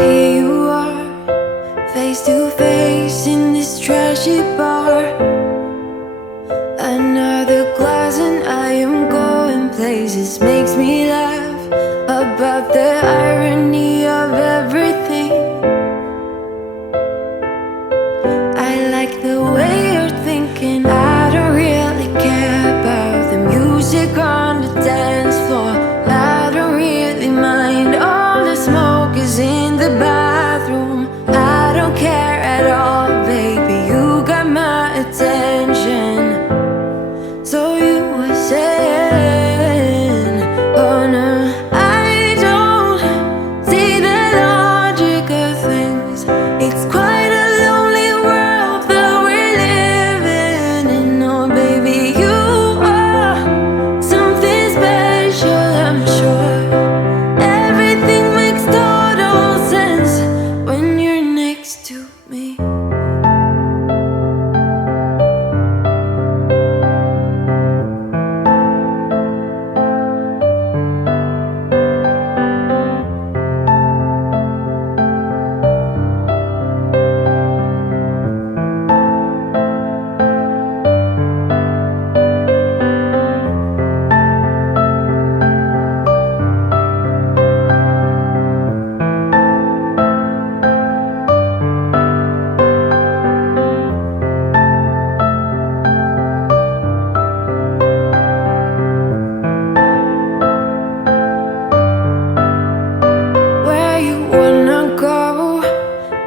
here you are, face to face in this trashy bar. Another glass and I am going places. Makes me laugh about the irony of everything. I like the way you're thinking. I don't really care about the music on the dance floor. I don't really mind. All the smoke is in the bathroom. I don't care at all, baby. You got my attention. So you were saying, oh no, I don't see the logic of things. It's quite a lonely world that we're living in. Oh baby, you are something special, I'm sure. Everything makes total sense when you're next to me.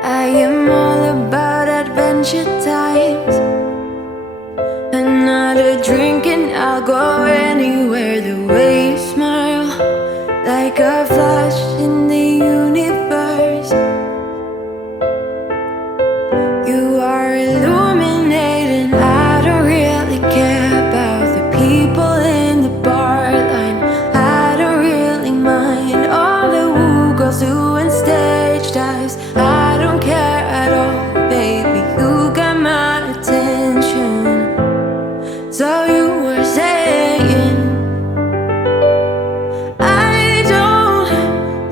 I am all about adventure times. Another drink and I'll go anywhere. The way you smile, like a flash in the universe. You are illuminating. I don't really care about the people in the bar line. I don't really mind all the woo girls doing stage dives. I don't care at all, baby. You got my attention. So you were saying, I don't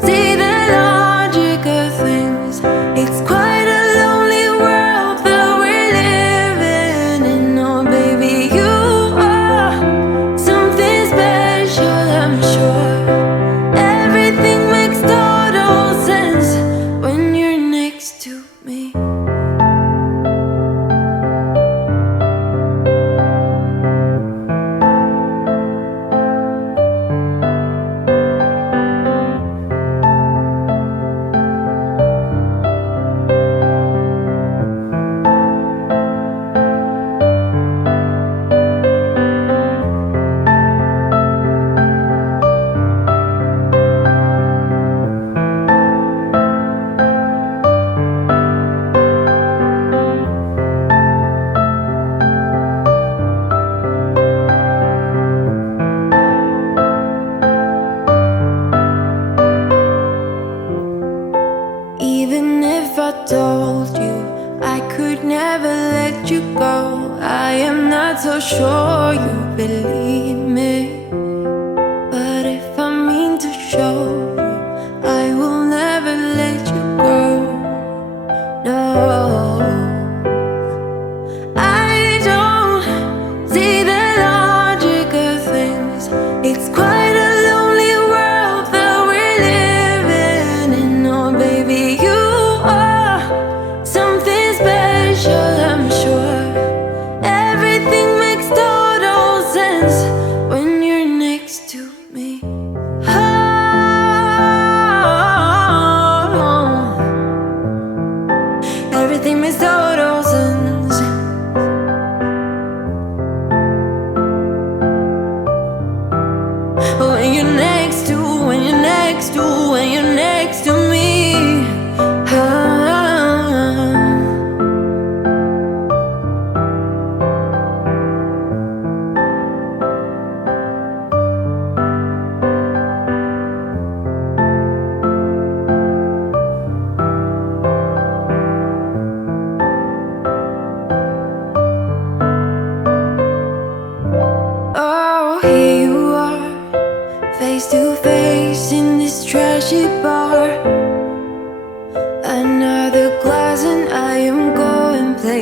see the logic of things. It's quite a lonely world that we're living in. Oh baby, you are something special, I'm sure. Everything makes total sense when you're next to me. Even if I told you I could never let you go, I am not so sure you believe me. But if I mean to show you, I will never let you go. No, I don't see the logic of things. It's quite a lonely world that we're living in. Oh baby, you are something special, I'm sure. Everything makes total sense when you're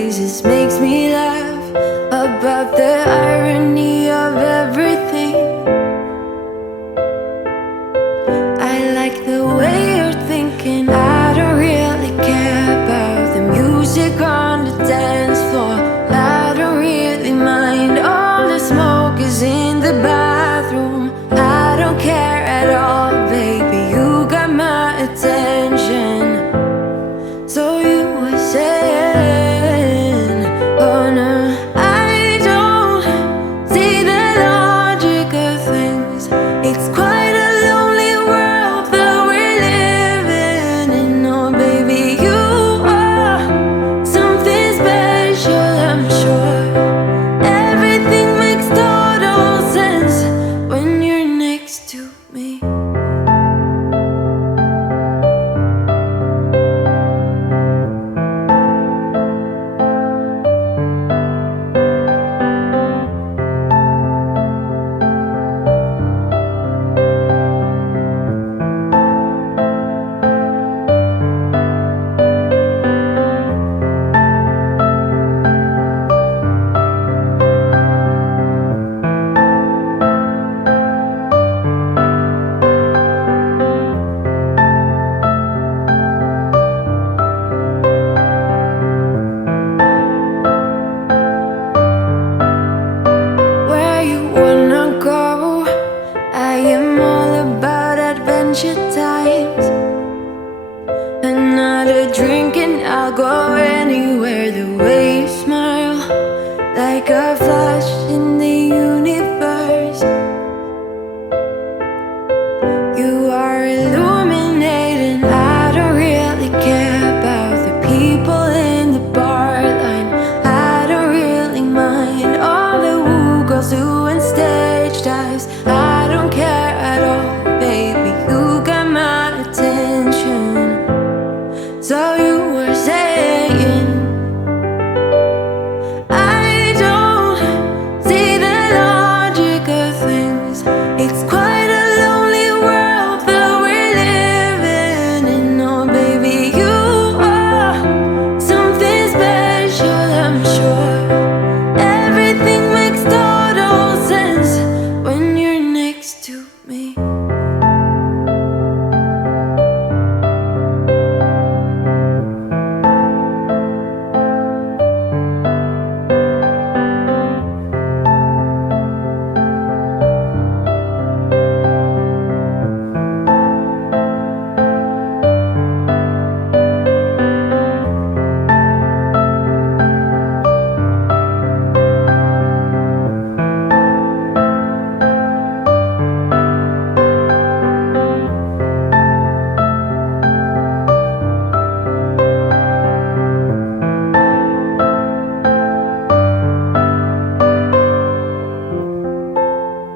places makes me laugh about the irony of everything. I like the way you're thinking. I don't really care about the music on the dance floor. I don't really mind. All the smoke is in the bathroom. I don't care at all, baby. You got my attention. So you were saying, oh no, I don't see the logic of things. It's quite a lonely world that we're living in. Oh baby, you are something special, I'm sure. Everything makes total sense when you're next to me. Where you wanna go? I am all about adventure times. Another drink and I'll go anywhere. The way you smile, like a flash in the universe. You are illuminating. I don't really care about the people in the bar line. I don't really mind all the woo girls doing stage dives. I don't care at all, baby. You got my attention. So you were saying, I don't see the logic of things. It's quite a lonely world that we're living in. Oh baby, you are something special, I'm sure. Everything makes total sense when you're next to me.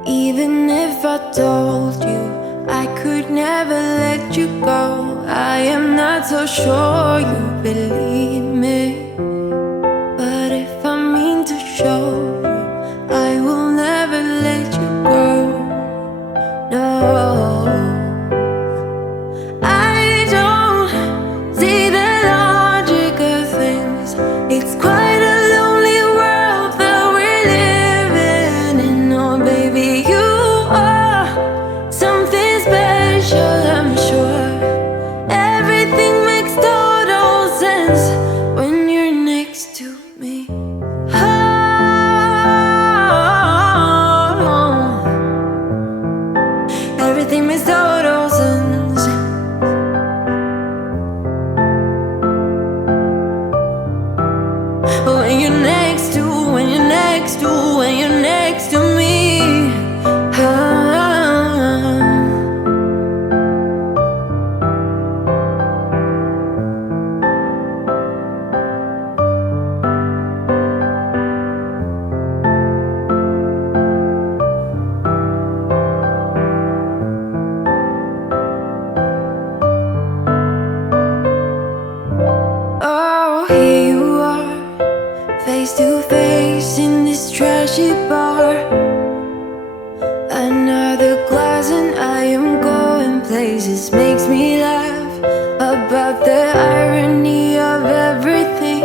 Even if I told you I could never let you go, I am not so sure you believe me. But if I mean to show you, I will never let you go. No, I don't see the logic of things. It's quite a lonely world that we're living in. Oh baby, you are something special, I'm sure. Everything makes total sense when you're next to me. Oh, everything makes total sense when you're next to, when you're next to, when you're next to me. Oh, here you are, face to face in this trashy bar. Another glass and I am going places. Makes me laugh about the irony of everything.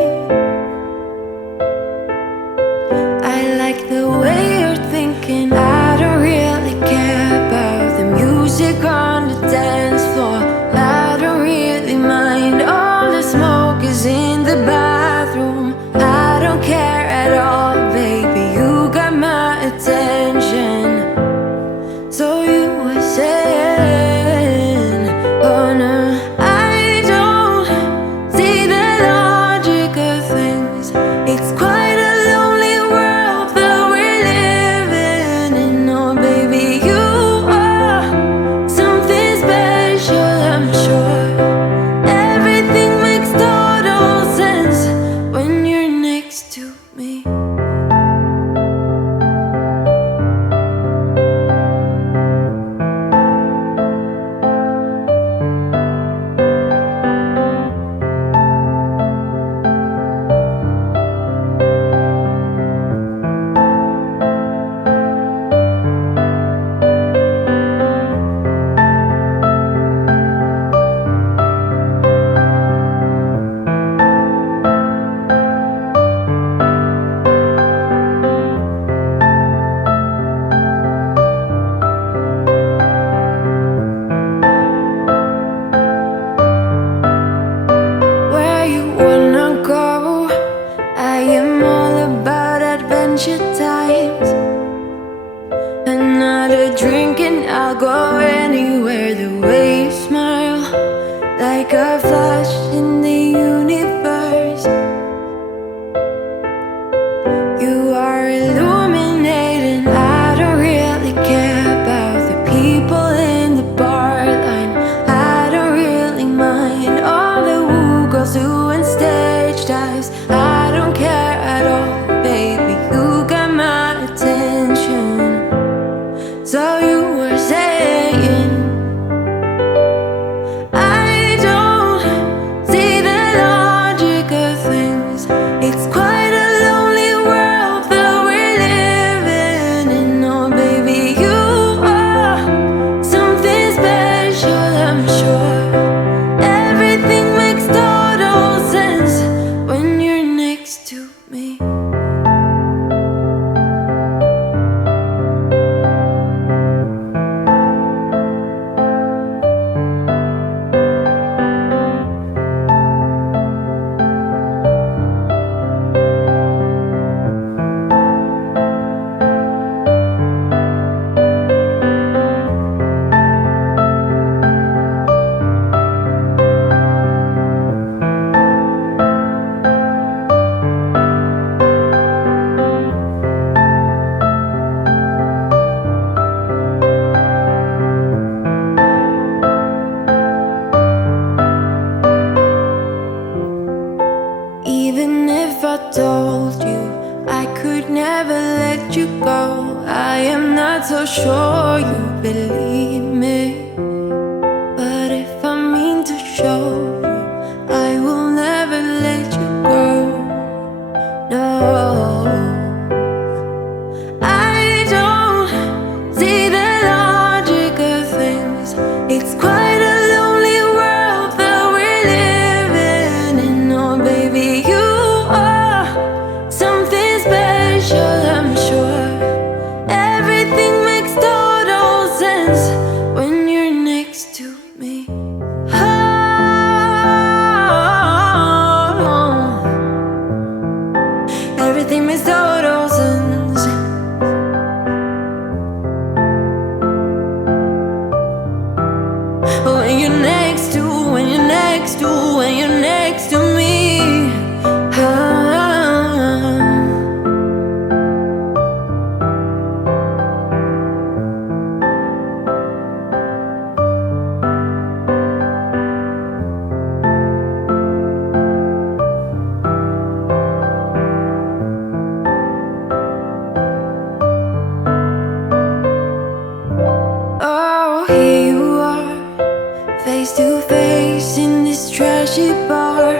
go anywhere the way you smile, like a flash in the universe. You are illuminating. I don't really care about the people in the bar line. I don't really mind all the woo girls doing stage dives. I don't care at all, baby. You got my attention. So you were saying, I don't see the logic of things. It's quite a lonely world that we're living in. Oh, baby, you are something special, I'm sure. Everything makes total sense when you're next to me. Even if I told you I could never let you go, I am not so sure you believe me. But if I mean to show you, I will never let you go. No, I don't see the logic of things. It's quite a lonely world that we're living in. Oh, baby, you are something special, I'm sure. Everything makes total sense when you're next to me. Oh, everything makes total sense when you're next to, when you're next to, when you're next to me. Oh, here you are, face to face in this trashy bar.